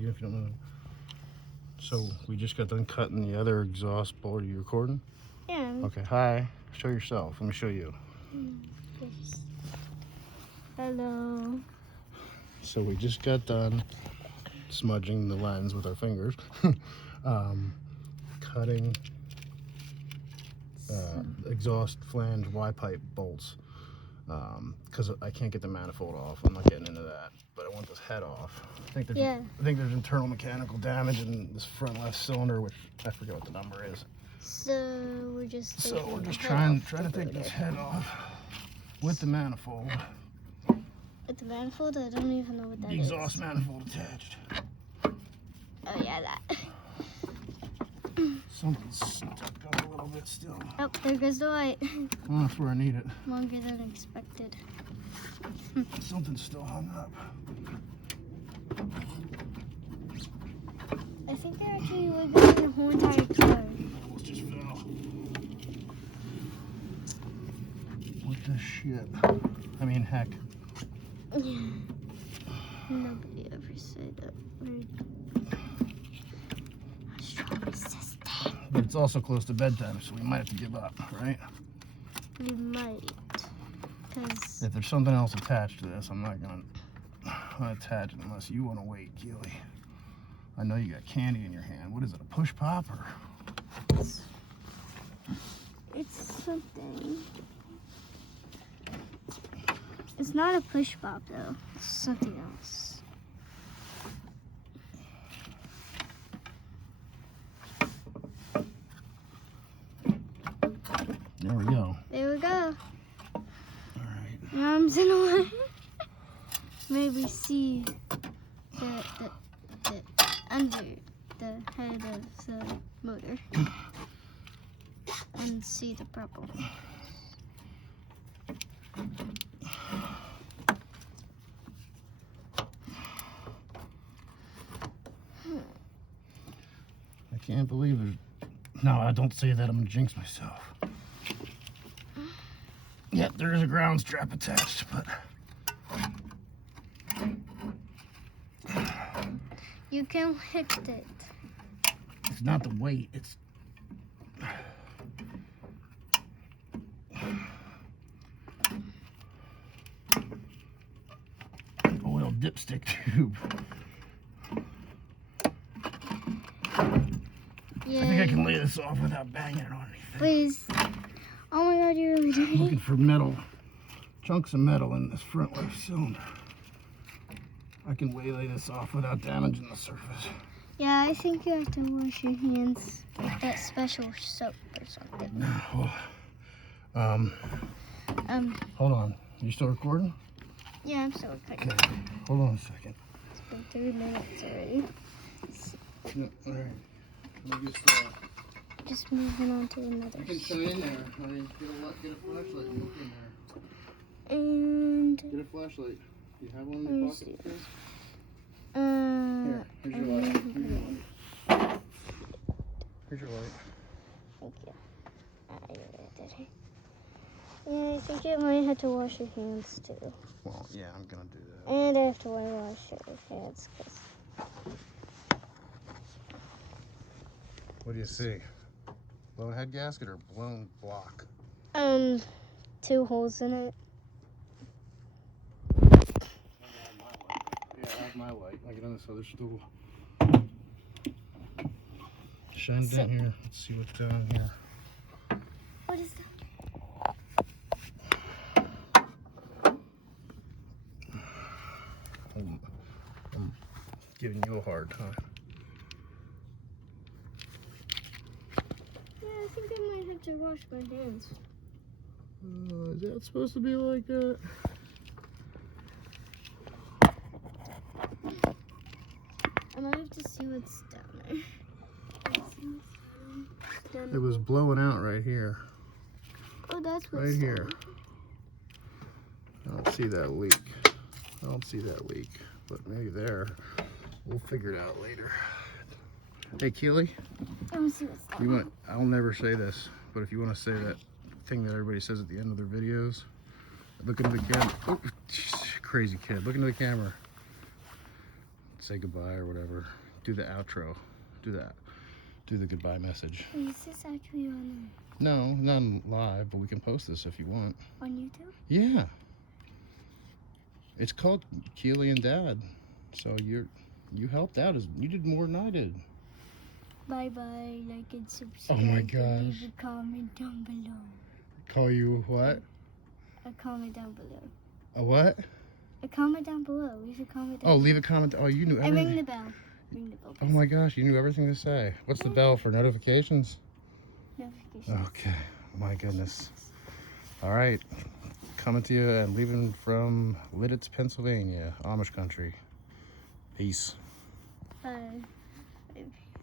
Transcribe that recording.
even if you don't know. So we just got done cutting the other exhaust board. Are you recording? Yeah. Okay, hi. Show yourself. Let me show you. Yes. Hello. So we just got done smudging the lens with our fingers. Cutting exhaust flange Y-pipe bolts. Because I can't get the manifold off. I'm not getting into that. But I want this head off. I think there's internal mechanical damage in this front left cylinder, which I forget what the number is. So we're just trying to take this head off with the manifold. With the manifold? I don't even know what that is. The exhaust manifold attached. Oh yeah, that. Something's stuck up a little bit still. Oh, there goes the light. Well, that's where I need it. Longer than expected. Something's still hung up. I think they're actually wiggling the whole entire car. Almost just fell. What the shit? I mean, heck. Nobody ever said that word. Strong system. But it's also close to bedtime, so we might have to give up, right? We might. Because if there's something else attached to this, I'm not gonna attach it unless you want to wait, Keely. I know you got candy in your hand. What is it, a push pop or? It's something. It's not a push pop though. It's something else. There we go. There we go. All right. Now I'm gonna maybe see the under the head of the motor and see the purple. I can't believe it. No, I don't say that. I'm gonna jinx myself. Yep, there is a ground strap attached, but you can hit it. It's not the weight. It's oil dipstick tube. Yeah. I think I can lay this off without banging it on anything. Please. Oh my God, you're really dirty. Looking for metal, chunks of metal in this front left cylinder. I can waylay this off without damaging the surface. Yeah, I think you have to wash your hands with that special soap or something. Hold on. You still recording? Yeah, I'm still recording. Okay. Hold on a second. It's been 3 minutes already. No, all right. Let me Just moving on to another. You can shine in there. I mean, get a flashlight and look in there. And Get a flashlight. Do you have one in your pocket? Here, here's your light. Here's your light. Thank you. Yeah, I think you might have to wash your hands too. Well, yeah, I'm gonna do that. And I have to wash your hands because. What do you see? Blown head gasket or blown block? 2 holes in it. Yeah, I have my light. I get on this other stool. Shine down here. Let's see what's down here. What is that? I'm giving you a hard time. Yeah, I think I might have to wash my hands. Is that supposed to be like that? I might have to see what's down there. It was blowing out right here. Oh, that's what's Right here. down. I don't see that leak. I don't see that leak, but maybe there. We'll figure it out later. Hey, Keely, Let me see what's down. you want? I'll never say this, but if you want to say that thing that everybody says at the end of their videos, look into the camera. Oh, crazy kid! Look into the camera. say goodbye or whatever. Do the outro. Do that. Do the goodbye message. Is this actually on? No, not live, but we can post this if you want. On YouTube? Yeah. It's called Keely and Dad. So you helped out. You did more than I did. Bye-bye. Like and subscribe. Oh my Leave gosh. a comment down below. Call you what? A comment down below. A what? A comment down below. Leave a comment down Oh, leave a comment. Oh, you knew below. And everything. ring the bell. Ring the bell. Oh my gosh, you knew everything to say. What's the bell for notifications? Notifications. Okay. My goodness. All right. Coming to you and leaving from Lidditz, Pennsylvania, Amish country. Peace. Bye.